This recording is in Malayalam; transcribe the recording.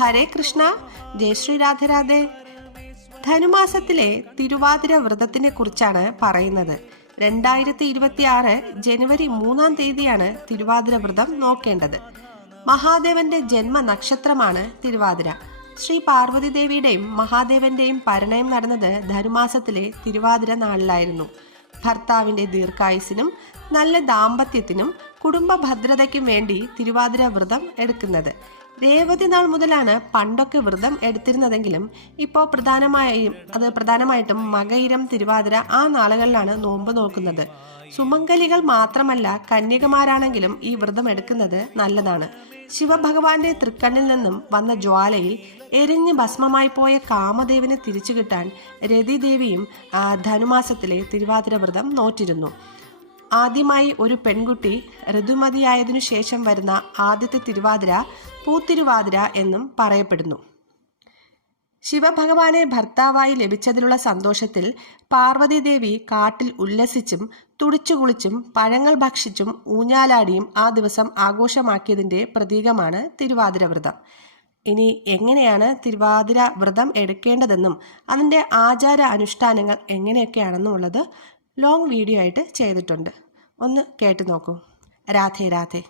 ഹരേ കൃഷ്ണ, ജയ ശ്രീ രാധേ രാധേ. ധനുമാസത്തിലെ തിരുവാതിര വ്രതത്തിനെ കുറിച്ചാണ് പറയുന്നത്. 2026 ജനുവരി 3-ാം തീയതിയാണ് തിരുവാതിര വ്രതം നോക്കേണ്ടത്. മഹാദേവന്റെ ജന്മ നക്ഷത്രമാണ് തിരുവാതിര. ശ്രീ പാർവതി ദേവിയുടെയും മഹാദേവന്റെയും പരിണയം നടന്നത് ധനുമാസത്തിലെ തിരുവാതിര നാളിലായിരുന്നു. ഭർത്താവിന്റെ ദീർഘായുസിനും നല്ല ദാമ്പത്യത്തിനും കുടുംബ ഭദ്രതയ്ക്കും വേണ്ടി തിരുവാതിര വ്രതം എടുക്കുന്നത്. രേവതി നാൾ മുതലാണ് പണ്ടൊക്കെ വ്രതം എടുത്തിരുന്നതെങ്കിലും ഇപ്പോൾ പ്രധാനമായിട്ടും മകയിരം, തിരുവാതിര ആ നാളുകളിലാണ് നോമ്പ് നോക്കുന്നത്. സുമംഗലികൾ മാത്രമല്ല, കന്യകമാരാണെങ്കിലും ഈ വ്രതം എടുക്കുന്നത് നല്ലതാണ്. ശിവഭഗവാന്റെ തൃക്കണ്ണിൽ നിന്നും വന്ന ജ്വാലയിൽ എരിഞ്ഞ് ഭസ്മമായി പോയ കാമദേവനെ തിരിച്ചു കിട്ടാൻ രതിദേവിയും ധനുമാസത്തിലെ തിരുവാതിര വ്രതം നോറ്റിരുന്നു. ആദ്യമായി ഒരു പെൺകുട്ടി ഋതുമതിയായതിനു ശേഷം വരുന്ന ആദ്യത്തെ തിരുവാതിര പൂത്തിരുവാതിര എന്നും പറയപ്പെടുന്നു. ശിവഭഗവാനെ ഭർത്താവായി ലഭിച്ചതിലുള്ള സന്തോഷത്തിൽ പാർവതീദേവി കാട്ടിൽ ഉല്ലസിച്ചും തുടിച്ചു കുളിച്ചും പഴങ്ങൾ ഭക്ഷിച്ചും ഊഞ്ഞാലാടിയും ആ ദിവസം ആഘോഷമാക്കിയതിൻ്റെ പ്രതീകമാണ് തിരുവാതിര വ്രതം. ഇനി എങ്ങനെയാണ് തിരുവാതിര വ്രതം എടുക്കേണ്ടതെന്നും അതിൻ്റെ ആചാര അനുഷ്ഠാനങ്ങൾ എങ്ങനെയൊക്കെയാണെന്നുള്ളത് ലോങ് വീഡിയോ ആയിട്ട് ചെയ്തിട്ടുണ്ട്. ഒന്ന് കേട്ടു നോക്കൂ. രാധേ രാധേ.